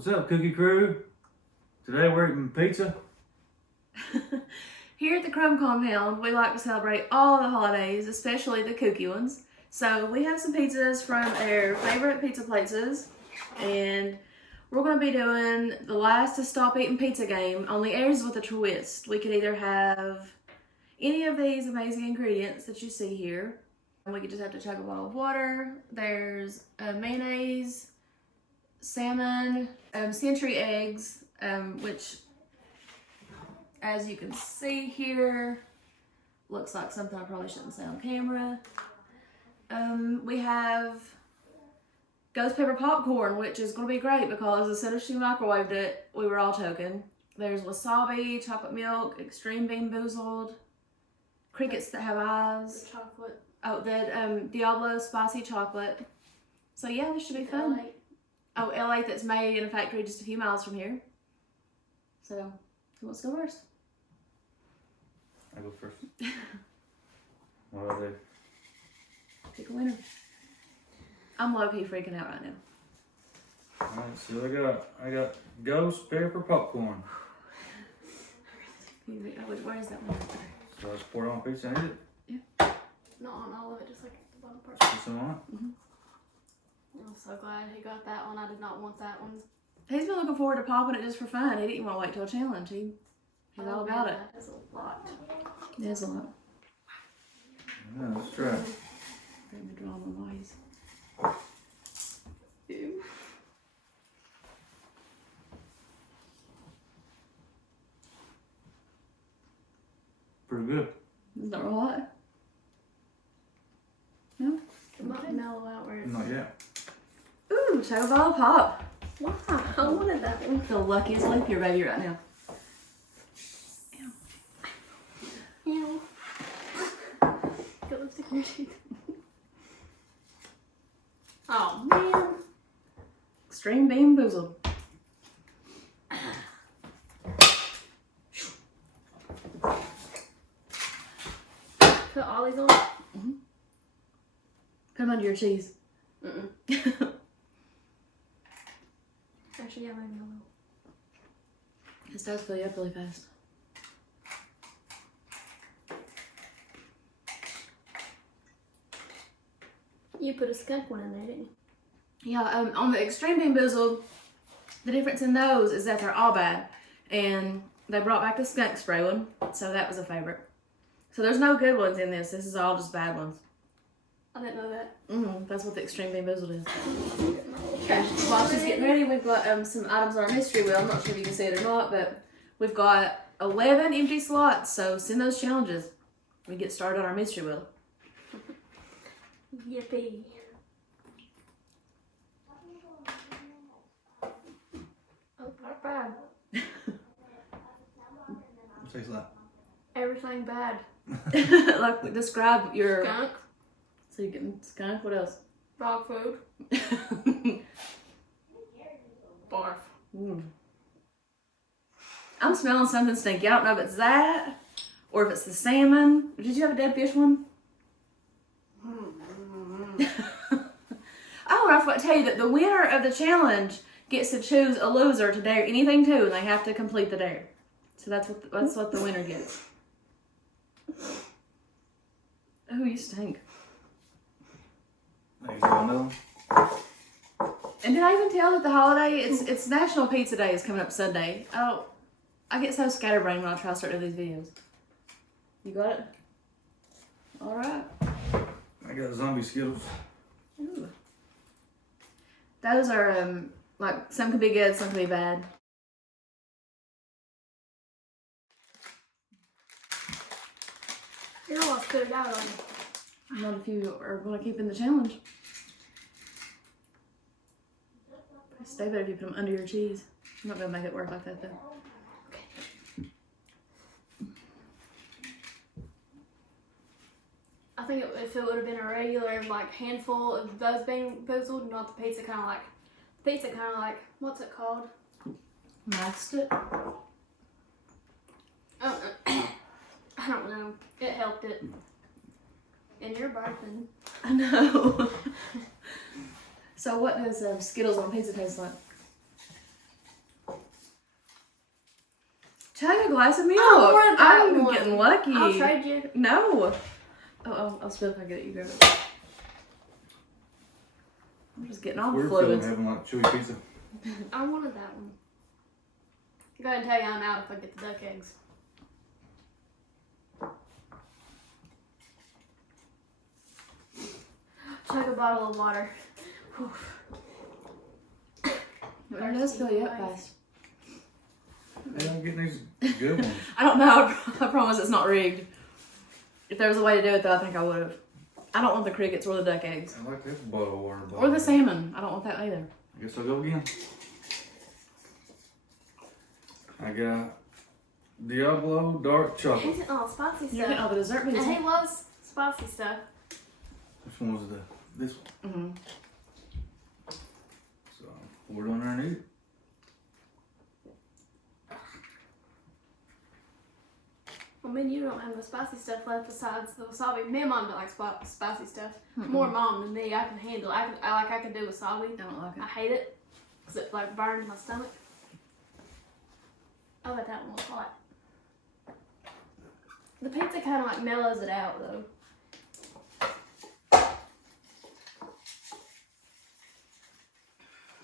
What's up, Kooky Crew? Today we're eating pizza. Here at the CRUMS compound, we like to celebrate all the holidays, especially the kooky ones. So we have some pizzas from our favorite pizza places, and we're going to be doing the last to stop eating pizza game, only ours with a twist. We could either have any of these amazing ingredients that you see here. We could just have to chug a bottle of water. There's mayonnaise, salmon, century eggs, which, as you can see here, looks like something I probably shouldn't say on camera. We have ghost pepper popcorn, which is going to be great because as soon as she microwaved it, we were all choking. There's wasabi, chocolate milk, extreme bean boozled, crickets that have eyes. The chocolate. Oh, that Diablo spicy chocolate. So yeah, this should be fun. L8. Oh, L8 that's made in a factory just a few miles from here. So, who wants to go first? I go first. What do I do? Pick a winner. I'm low-key freaking out right now. Alright, so I got ghost pepper popcorn. Where is that one? So I just pour it on pizza and eat it. Not on all of it, just like the bottom part. Put some on it. I'm so glad he got that one. I did not want that one. He's been looking forward to popping it just for fun. He didn't want to wait till a challenge. He's all about it. That is a lot. It is a lot. Yeah, let's try it. Bring the drama wise. Ew. Pretty good. Is that real hot? No? It might mellow out where it's... Not yet. Ooh, chug a bottle of pop. Wow, I wanted that one. The luckiest leap year baby right now. Ew. Got lipstick in your teeth. Oh, man. Extreme bean boozled. Put all these on? Put them under your cheese. Actually, yeah, maybe a little. This does fill you up really fast. You put a skunk one in there, didn't you? Yeah, on the extreme bean boozled, the difference in those is that they're all bad. And they brought back the skunk spray one, so that was a favorite. So there's no good ones in this. This is all just bad ones. I didn't know that. That's what the extreme bean boozled is. Okay, while she's getting ready, we've got some items on our mystery wheel. I'm not sure if you can see it or not, but we've got 11 empty slots, so send those challenges. We get started on our mystery wheel. Yippee. Oh, not bad. What tastes like? Everything bad. Like, describe your... Skunk, So you can skunk, what else? dog food, barf. I'm smelling something stinky. I don't know if it's that or if it's the salmon. Did you have a dead fish one? Oh, and I forgot to tell you that the winner of the challenge gets to choose a loser to dare anything to, and they have to complete the dare. So that's what the winner gets. Oh, you stink. Maybe another one. And did I even tell that the holiday, it's National Pizza Day is coming up Sunday. Oh, I get so scatterbrained when I try to start doing these videos. You got it? All right. I got zombie Skittles. Ooh. Those are, like, some could be good, some could be bad. You're almost put it out on you. Not if you are going to keep in the challenge. Stay better if you put them under your cheese. I'm not going to make it work like that, though. I think if it would have been a regular like handful of those being boozled, not the pizza kind of like what's it called? Maxed it. Oh, I don't know. It helped it. And you're barfing. I know. So what does Skittles on pizza taste like? Chug a glass of milk. I want that I'm one. getting lucky. I'll trade you. No. Oh, I'll spill if I get it. You grab it. I'm just getting all the We're feeling fluids. having like chewy pizza. I wanted that one. Go ahead and tell you I'm out if I get the duck eggs. Chug a bottle of water. Whew. It does fill you up fast. Hey, I'm getting these good ones. I don't know. I promise it's not rigged. If there was a way to do it, though, I think I would have. I don't want the crickets or the duck eggs. I like this bottle of water. Or the salmon. I don't want that either. I guess I'll go again. I got Diablo dark chocolate. He's getting all spicy You're getting all stuff. the dessert And pizza. he loves spicy stuff. Which one was this one? Mm-hmm. So pour it on there and eat it. Well, me and you don't have the spicy stuff left besides the wasabi. Me and mom don't like spicy stuff. More mom than me. I can handle. I can do wasabi. I don't like it. I hate it because it like burns my stomach. I bet that one was hot. The pizza kind of like mellows it out though.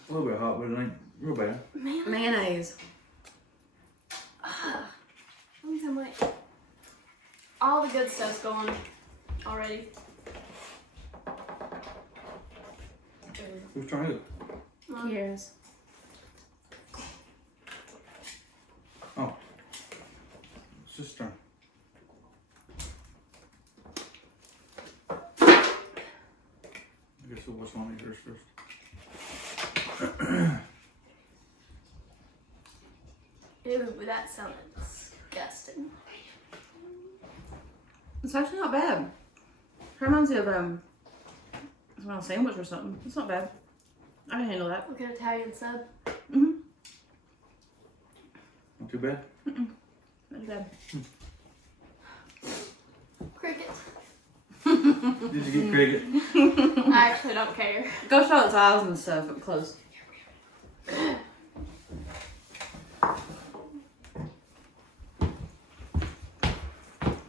A little bit hot, but it ain't real bad. Man, Mayonnaise. let me tell you, all the good stuff's going already. Who's trying it? Cheers. Oh. Sister. I guess we'll watch one of yours first. Ew, that sounded disgusting. It's actually not bad. Reminds me of a sandwich or something. It's not bad. I can handle that. Like an Italian sub. Mm-hmm. Not too bad. Not too bad. Cricket. Did you get cricket? I actually don't care. Go show its eyes and stuff up close.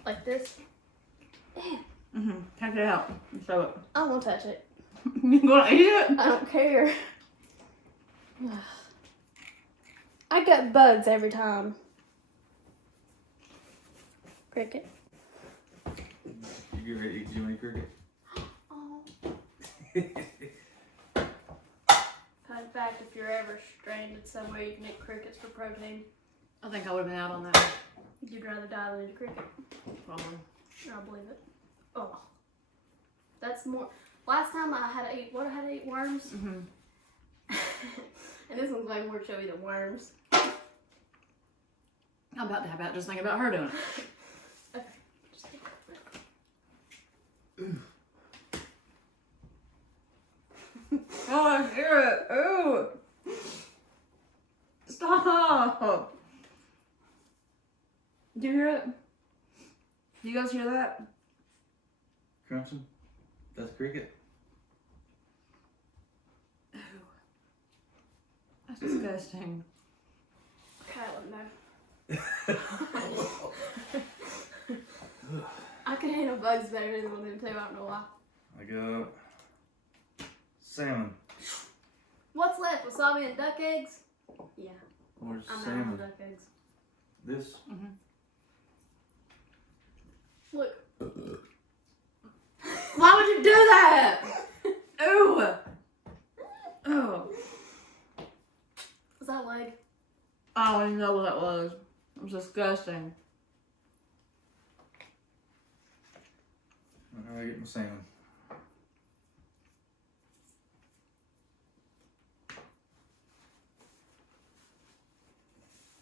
Like this. Mm-hmm. Take it out and show it. I won't touch it. You gonna eat it? I don't care. I get bugs every time. Cricket. You get ready to eat Jimmy cricket? Oh. Fun fact, if you're ever stranded somewhere, you can eat crickets for protein. I think I would have been out on that. You'd rather die than eat a cricket. Probably. I believe it. Oh. That's more. Last time I had to eat, what I had to eat? Worms? Mm-hmm. And this one's way more chewy than worms. I'm about to have out just thinking about her doing it. Okay. Just take it. Oh, I hear it. Ooh. Stop. Do you hear it? Do you guys hear that? Crimson? That's cricket? Ooh. That's disgusting. Okay, let me know. I can handle bugs better than them too, I don't know why. I got salmon. What's left? Wasabi and duck eggs? Yeah, Where's I'm out salmon? on duck eggs. This? Mm-hmm. Look. Why would you do that? Ooh. Oh. Was that leg? I don't even know what that was. It was disgusting. How do I get my salmon?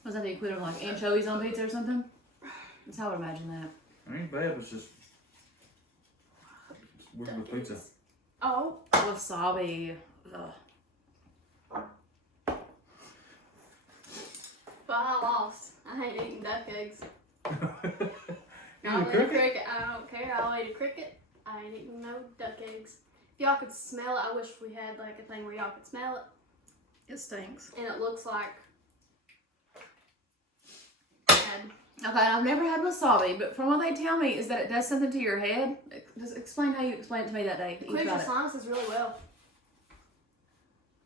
Was that the equivalent of like anchovies on pizza or something? That's how I would imagine that. It ain't bad, it's just weird with pizza. Oh. Wasabi. Ugh. But I lost. I hate eating duck eggs. You I'll eat eat a cricket? cricket. I don't care. I'll eat a cricket. I ain't eating no duck eggs. If y'all could smell it, I wish we had like a thing where y'all could smell it. It stinks. And it looks like Okay, I've never had wasabi, but from what they tell me is that it does something to your head. Just explain how you explained it to me that day. That you Clears your tried it. sinuses really well.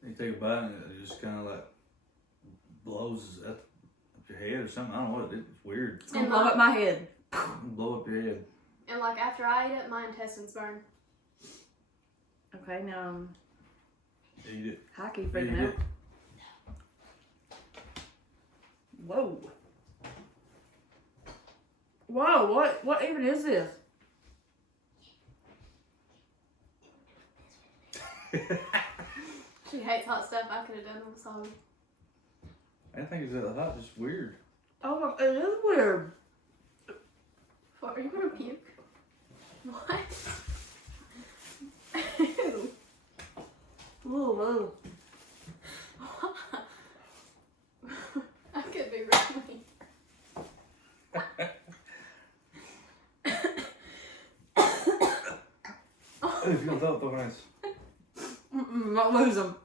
You take a bite and it just kind of like blows up your head or something. I don't know what it is. It's weird. It's gonna blow up my head. Blow up your head. And like after I eat it, my intestines burn. Okay, now Eat it. Hockey Eat freaking out. it. Whoa. Whoa, what even is this? She hates hot stuff. I could have done wasabi. I didn't think it was that hot. Just weird. Oh, it is weird. What, are you gonna puke? What? Ew. Whoa. I could be wrong. If you don't throw it, throw nice. Not lose them.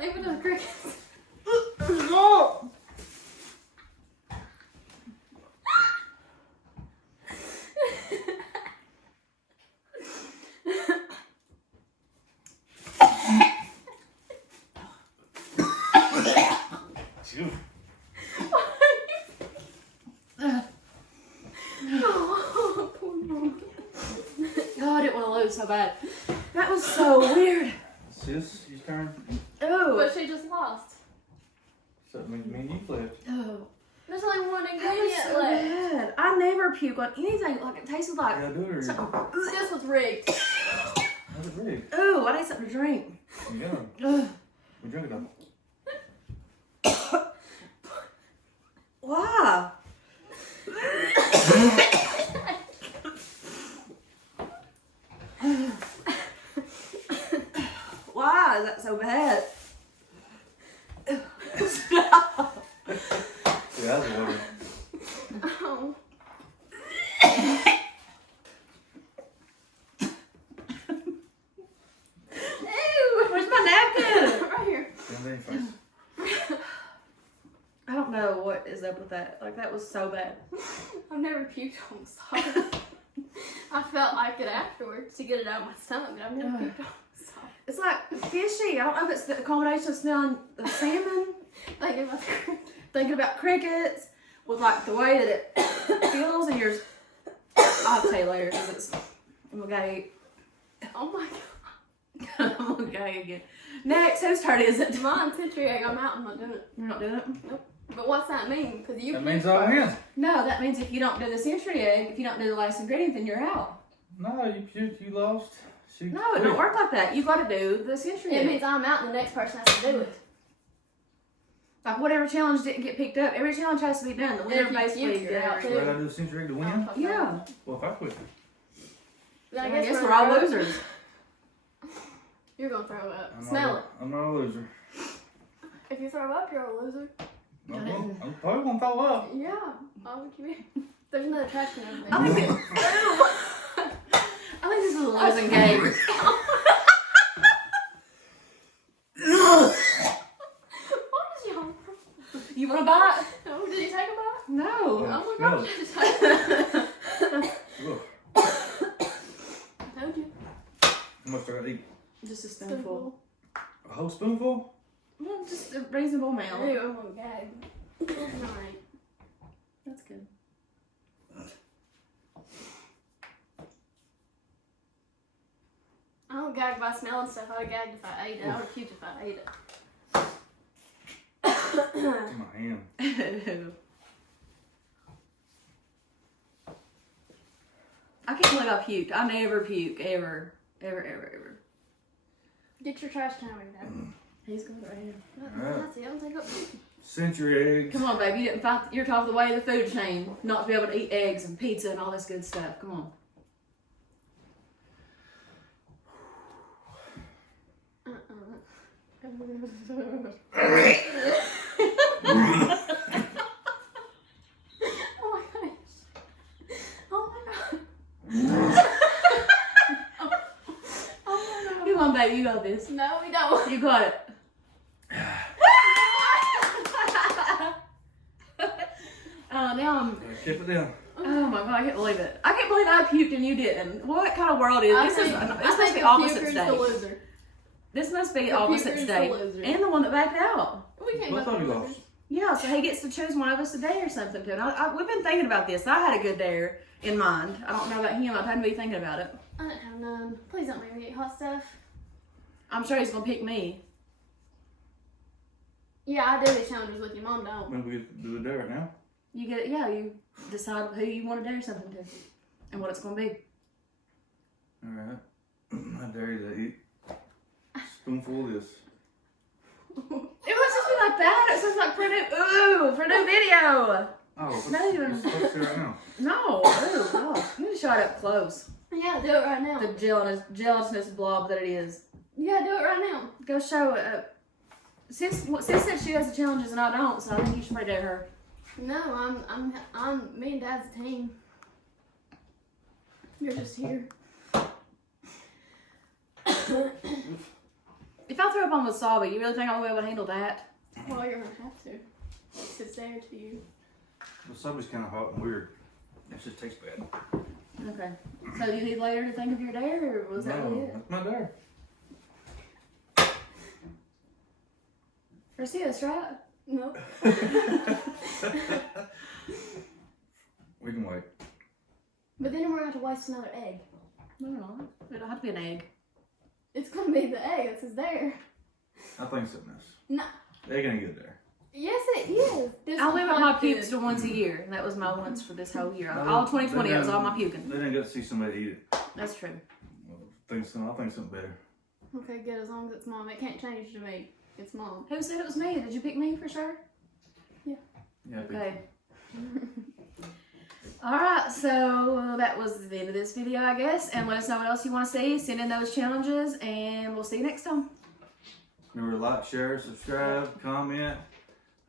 Leave it to the crickets. No. Phew. Oh, poor mom. God, I didn't want to lose so bad. That was so weird. Sis, your turn. Oh. But she just lost. So me and you flipped. Oh. There's only one That was ingredient so left. bad. I never puke on anything. Like it tasted like. Yeah, do it or something. This was rigged. how's it rigged? Ooh, I need something to drink. Yeah. Ugh. We drink it up. Why? Why is that so bad? Stop. Yeah, that's water. Oh. Ew! Where's my napkin? Right here. Same thing first. I don't know what is up with that. Like that was so bad. I've never puked on wasabi. I felt like it afterwards to get it out of my stomach, but I've never puked on wasabi. It's like fishy. I don't know if it's the combination of smelling the salmon, Thinking about the crickets. thinking about crickets, with like the way that it feels in yours. I'll tell you later because it's. I'm gonna eat. Oh my god. I'm gonna eat again. Next, whose turn is it? Mine's century egg. I'm out. I'm not doing it. You're not doing it? But what's that mean? Because you That puked means I first. win. No, that means if you don't do the century egg, if you don't do the last ingredient, then you're out. No, you puked, you lost. She No, it quit. don't work like that. You got to do the century It egg. means I'm out and the next person has to do it. Like whatever challenge didn't get picked up, every challenge has to be done. The winner if you basically puke, you're out did too. So I gotta do the century egg to win? Yeah. Well, if I quit. But I guess we're all losers. You're gonna throw up. I'm Smell not, it. I'm not a loser. If you throw up, you're a loser. I'm probably gonna throw up. Yeah. Why would you be? There's another trash can over I there. think, I think this is a losing game. What is y'all? You want to bite? No, did he take a bite? No. Oh my Smell gosh, it. you just had Ugh. I told you. How much do I gotta eat? Just a spoonful. A whole spoonful? Well, just a reasonable Ew, amount. I'm gonna gag. Alright. That's good. I don't gag by smelling stuff. I would gag if I ate it. I would puke if I ate it. It's in my hand. I can't believe I puked. I never puke, ever. Ever. Get your trash can over there. He's going right here. That's it. I don't take up puking. Century eggs. Come on, baby. You didn't fight. You're top of the way of the food chain. Not to be able to eat eggs and pizza and all this good stuff. Come on. Oh my gosh. Oh my god. Oh my god. Come on, baby. You got this. No, we don't. You got it. Now Keep it down. oh my god, I can't believe it. I can't believe I puked and you didn't. What kind of world is I this? think This must be the opposites puker's day. the loser. This must be The opposites puker's day. the loser. And the one that backed out. We can't Both both of you be lost. losers. Yeah, so he gets to choose one of us today or something too. And we've been thinking about this. I had a good dare in mind. I don't know about him. I've had to be thinking about it. I don't have none. Please don't make me eat hot stuff. I'm sure he's gonna pick me. Yeah, I do these challenges with you. Mom don't. Maybe we could do a dare right now. You get it, yeah, you decide who you want to dare something to and what it's gonna be. Alright. I dare you to eat a spoonful of this. It must just be like that. It sounds like for a new video. Oh, Not even- let's do it right now. No, oh gosh. You need to show it up close. Yeah, do it right now. The gelatinous blob that it is. Yeah, do it right now. Go show it up. Sis said she has the challenges and I don't, so I think you should probably dare her. No, I'm me and Dad's a team. You're just here. If I throw up on wasabi, you really think I'm gonna be able to handle that? Well, you're gonna have to. It's there to you. Wasabi's kind of hot and weird. It just tastes bad. Okay. So you need later to think of your dare, or was that really No, it? that's my dare. First, yes, right? Nope. We can wait. But then we're gonna have to waste another egg. No, it'll have to be an egg. It's gonna be the egg that says there. I think something else. No. Egg ain't good there. Yes, it is. This I is limit not my good. pukes to once a year, and that was my once for this whole year. No, All 2020, they it was all didn't- my puking. They didn't get to see somebody eat it. That's true. I think something better. Okay, good. As long as it's Mom, it can't change to me. It's Mom. Who said it was me? Did you pick me for sure? Yeah, I think Okay. Alright, so that was the end of this video, I guess. And let us know what else you want to see. Send in those challenges, and we'll see you next time. Remember to like, share, subscribe, comment.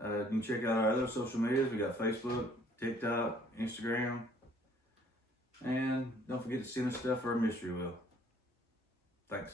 You can check out our other social medias. We got Facebook, TikTok, Instagram. And don't forget to send us stuff for our mystery wheel. Thanks.